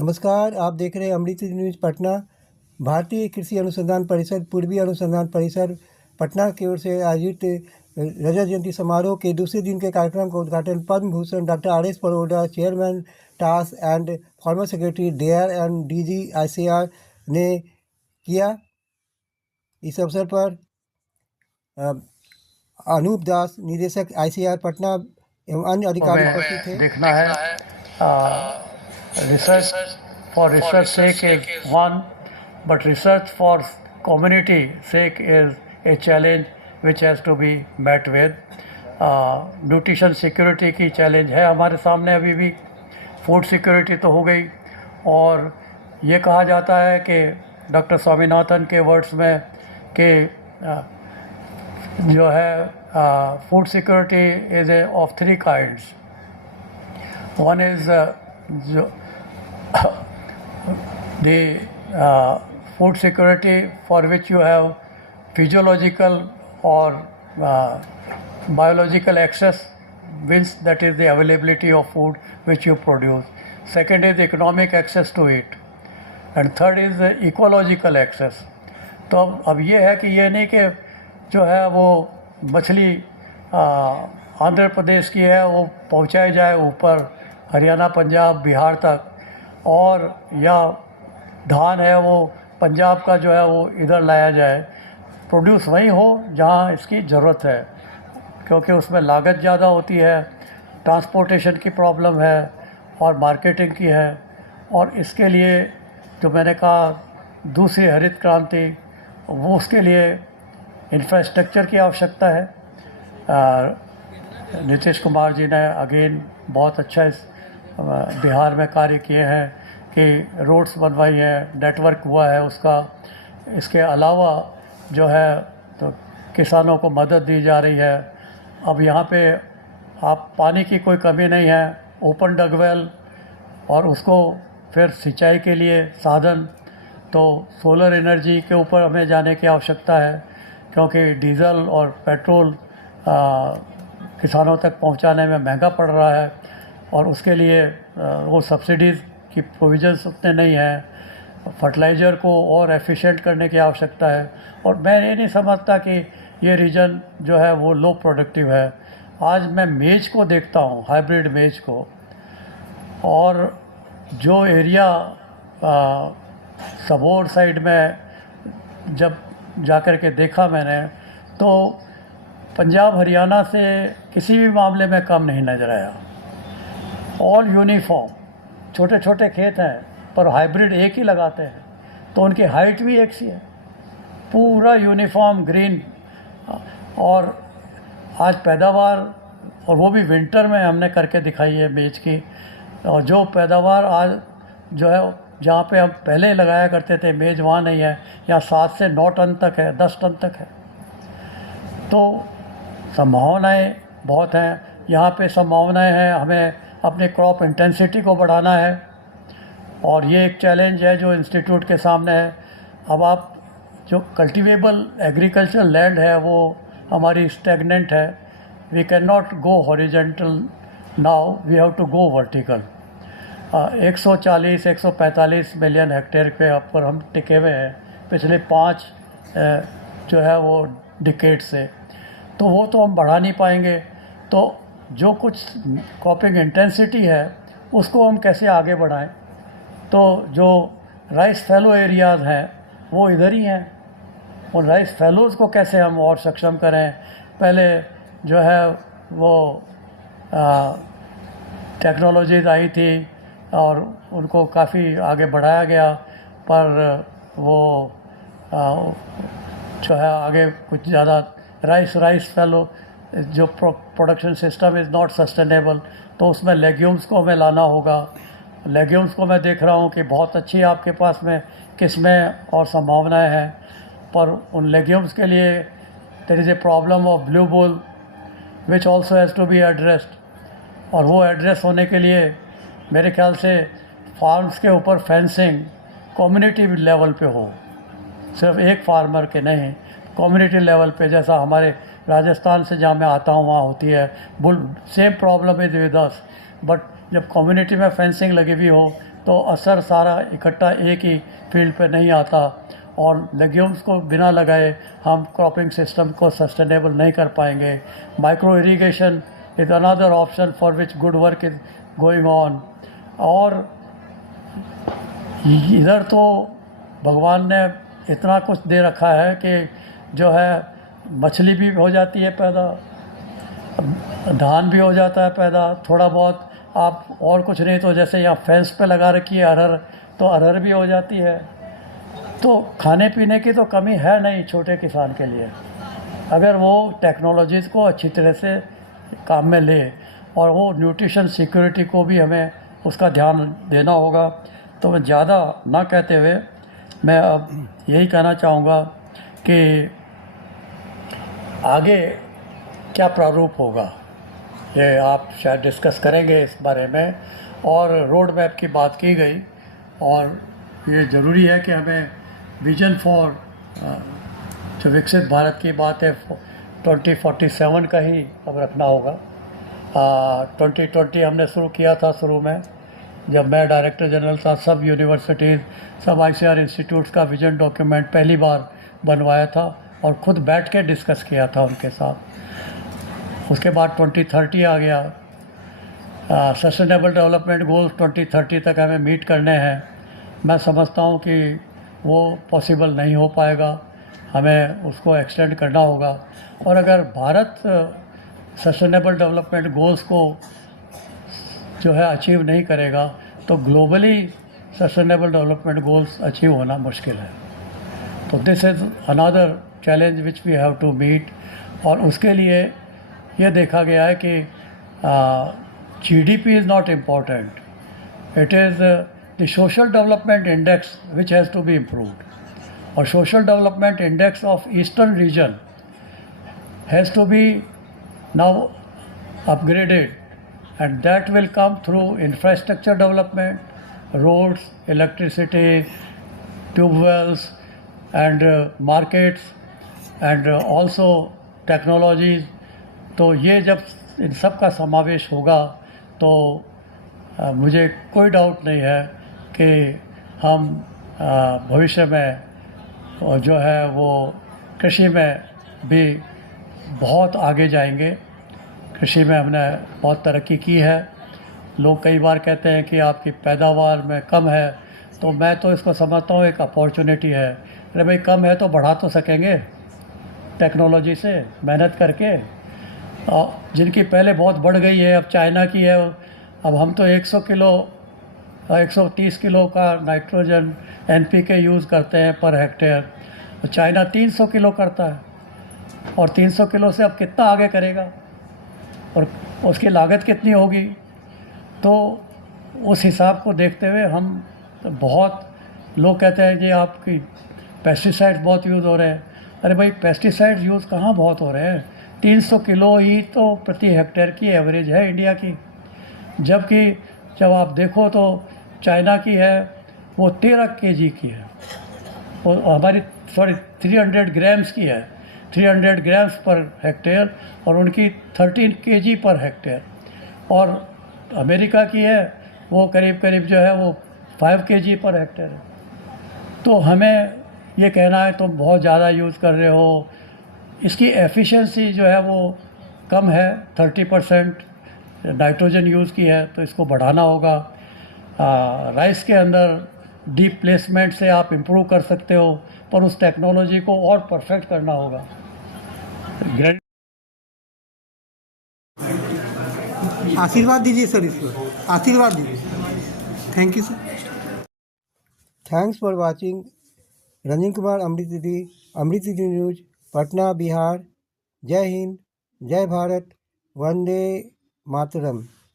नमस्कार, आप देख रहे हैं अमृत न्यूज़ पटना। भारतीय कृषि अनुसंधान परिषद, पूर्वी अनुसंधान परिसर पटना की ओर से आयोजित रजत जयंती समारोह के दूसरे दिन के कार्यक्रम का उद्घाटन Padma Bhushan doctor R S Paroda, chairman TAAS and former secretary DARE and DG ICR ने किया। इस अवसर पर अ, अनूप दास, निदेशक आईसीआर पटना एवं अन्य अधिकारी उपस्थित थे। देखना है research for research sake is one, but research for community sake is a challenge which has to be met with. Nutrition security की चैलेंज है हमारे सामने अभी भी। फूड सिक्योरिटी तो हो गई, और ये कहा जाता है कि डॉक्टर स्वामीनाथन के वर्ड्स में कि जो है food security is a of three kinds. One is जो the food security for which you have physiological or biological access, means that is the availability of food which you produce. Second is economic access to it, and third is ecological access. तो अब ये है कि ये नहीं कि जो है वो मछली आंध्र प्रदेश की है वो पहुंचाई जाए ऊपर हरियाणा, पंजाब, बिहार तक, और या धान है वो पंजाब का जो है वो इधर लाया जाए। प्रोड्यूस वहीं हो जहाँ इसकी ज़रूरत है, क्योंकि उसमें लागत ज़्यादा होती है, ट्रांसपोर्टेशन की प्रॉब्लम है और मार्केटिंग की है। और इसके लिए जो मैंने कहा दूसरी हरित क्रांति, वो उसके लिए इंफ्रास्ट्रक्चर की आवश्यकता है। नीतीश कुमार जी ने अगेन बहुत अच्छा इस बिहार में कार्य किए हैं कि रोड्स बनवाई हैं, नेटवर्क हुआ है उसका। इसके अलावा जो है तो किसानों को मदद दी जा रही है। अब यहाँ पे आप पानी की कोई कमी नहीं है, ओपन डगवेल, और उसको फिर सिंचाई के लिए साधन, तो सोलर एनर्जी के ऊपर हमें जाने की आवश्यकता है, क्योंकि डीजल और पेट्रोल किसानों तक पहुंचाने में महंगा पड़ रहा है, और उसके लिए वो सब्सिडीज़ की प्रोविजंस उतने नहीं हैं। फर्टिलाइज़र को और एफिशिएंट करने की आवश्यकता है। और मैं ये नहीं समझता कि ये रीजन जो है वो लो प्रोडक्टिव है। आज मैं मेज को देखता हूँ, हाइब्रिड मेज को, और जो एरिया सबौर साइड में जब जाकर के देखा मैंने, तो पंजाब हरियाणा से किसी भी मामले में कम नहीं नज़र आया। ऑल यूनिफॉर्म, छोटे छोटे खेत हैं पर हाइब्रिड एक ही लगाते हैं, तो उनकी हाइट भी एक सी है, पूरा यूनिफॉर्म ग्रीन। और आज पैदावार, और वो भी विंटर में हमने करके दिखाई है मेज की, और जो पैदावार आज जो है जहाँ पे हम पहले लगाया करते थे मेज, वहाँ नहीं है। यहाँ 7 से 9 टन तक है, 10 टन तक है। तो संभावनाएं बहुत हैं यहाँ पे। संभावनाएं हैं, हमें अपने क्रॉप इंटेंसिटी को बढ़ाना है, और ये एक चैलेंज है जो इंस्टीट्यूट के सामने है। अब आप जो कल्टिवेबल एग्रीकल्चर लैंड है वो हमारी स्टैग्नेंट है। We can not go horizontal now, we have to go vertical. 140-145 million hectare पे ऊपर हम टिके हुए हैं पिछले 5 जो है वो डिकेड से, तो वो तो हम बढ़ा नहीं पाएंगे। तो जो कुछ क्रॉपिंग इंटेंसिटी है उसको हम कैसे आगे बढ़ाएं। तो जो राइस फैलो एरियाज़ हैं वो इधर ही हैं, और राइस फैलोज़ को कैसे हम और सक्षम करें। पहले जो है वो टेक्नोलॉजीज़ आई थी और उनको काफ़ी आगे बढ़ाया गया, पर वो जो है आगे कुछ ज़्यादा राइस फैलो जो production system is not sustainable, तो उसमें लेग्यूम्स को हमें लाना होगा। लेग्यूम्स को मैं देख रहा हूँ कि बहुत अच्छी आपके पास में किस्में और संभावनाएं हैं, पर उन लेग्यूम्स के लिए there is a problem of blue bowl which also has to be addressed. और वो एड्रेस होने के लिए मेरे ख्याल से फार्म्स के ऊपर फेंसिंग कम्युनिटी लेवल पे हो, सिर्फ एक फार्मर के नहीं, कम्युनिटी लेवल पे। जैसा हमारे राजस्थान से जहाँ मैं आता हूँ वहाँ होती है bull, same problem is with us, but जब कम्युनिटी में फेंसिंग लगी हुई हो तो असर सारा इकट्ठा एक ही फील्ड पे नहीं आता, और लेग्यूम्स को बिना लगाए हम क्रॉपिंग सिस्टम को सस्टेनेबल नहीं कर पाएंगे। Micro irrigation is another option for which good work is going on. और इधर तो भगवान ने इतना कुछ दे रखा है कि जो है मछली भी हो जाती है पैदा, धान भी हो जाता है पैदा, थोड़ा बहुत आप और कुछ नहीं तो जैसे यहाँ फेंस पे लगा रखी है अरहर, तो अरहर भी हो जाती है। तो खाने पीने की तो कमी है नहीं छोटे किसान के लिए, अगर वो टेक्नोलॉजीज़ को अच्छी तरह से काम में ले, और वो न्यूट्रिशन सिक्योरिटी को भी हमें उसका ध्यान देना होगा। तो मैं ज़्यादा ना कहते हुए मैं अब यही कहना चाहूँगा कि आगे क्या प्रारूप होगा ये आप शायद डिस्कस करेंगे इस बारे में। और रोड मैप की बात की गई, और ये ज़रूरी है कि हमें विजन फॉर जो विकसित भारत की बात है 2047 का ही अब रखना होगा। 2020 हमने शुरू किया था, शुरू में जब मैं डायरेक्टर जनरल था, सब यूनिवर्सिटीज़, सब ICAR इंस्टीट्यूट्स का विजन डॉक्यूमेंट पहली बार बनवाया था और ख़ुद बैठ के डिस्कस किया था उनके साथ। उसके बाद 2030 आ गया, सस्टेनेबल डेवलपमेंट गोल्स 2030 तक हमें मीट करने हैं। मैं समझता हूँ कि वो पॉसिबल नहीं हो पाएगा, हमें उसको एक्सटेंड करना होगा। और अगर भारत सस्टेनेबल डेवलपमेंट गोल्स को जो है अचीव नहीं करेगा तो globally sustainable development goals achieve होना मुश्किल है। तो this is another challenge which we have to meet. और उसके लिए ये देखा गया है कि GDP is not important, it is the social development index which has to be improved. और social development index of eastern region has to be now upgraded, and that will come through infrastructure development, roads, electricity, tube wells, and markets, and also technologies। तो ये जब इन सब का समावेश होगा तो मुझे कोई डाउट नहीं है कि हम भविष्य में जो है वो कृषि में भी बहुत आगे जाएंगे। कृषि में हमने बहुत तरक्की की है। लोग कई बार कहते हैं कि आपकी पैदावार में कम है, तो मैं तो इसको समझता हूँ एक अपॉर्चुनिटी है। अरे भाई कम है तो बढ़ा तो सकेंगे टेक्नोलॉजी से, मेहनत करके। जिनकी पहले बहुत बढ़ गई है, अब चाइना की है, अब हम तो 100 किलो 130 किलो का नाइट्रोजन NPK यूज़ करते हैं पर हेक्टेयर, तो चाइना 300 किलो करता है। और 300 किलो से अब कितना आगे करेगा और उसकी लागत कितनी होगी। तो उस हिसाब को देखते हुए हम बहुत लोग कहते हैं कि आपकी पेस्टिसाइड्स बहुत यूज़ हो रहे हैं। अरे भाई पेस्टिसाइड्स यूज़ कहाँ बहुत हो रहे हैं, 300 किलो ही तो प्रति हेक्टेयर की एवरेज है इंडिया की। जबकि जब आप देखो तो चाइना की है वो 13 kg की है, वो हमारी 300 ग्राम्स की है, 300 ग्राम्स पर हेक्टेयर, और उनकी 13 kg पर हेक्टेयर। और अमेरिका की है वो करीब करीब जो है वो 5 kg पर हेक्टेयर है। तो हमें ये कहना है तुम बहुत ज़्यादा यूज़ कर रहे हो, इसकी एफिशिएंसी जो है वो कम है, 30% नाइट्रोजन यूज़ की है, तो इसको बढ़ाना होगा। राइस के अंदर डीप प्लेसमेंट से आप इम्प्रूव कर सकते हो, पर उस टेक्नोलॉजी को और परफेक्ट करना होगा। आशीर्वाद दीजिए सर, इस पर आशीर्वाद दीजिए। Thank you sir. Thanks for watching. Ranjan Kumar Amrit news, Patna, Bihar. जय हिंद, जय भारत, वंदे मातरम।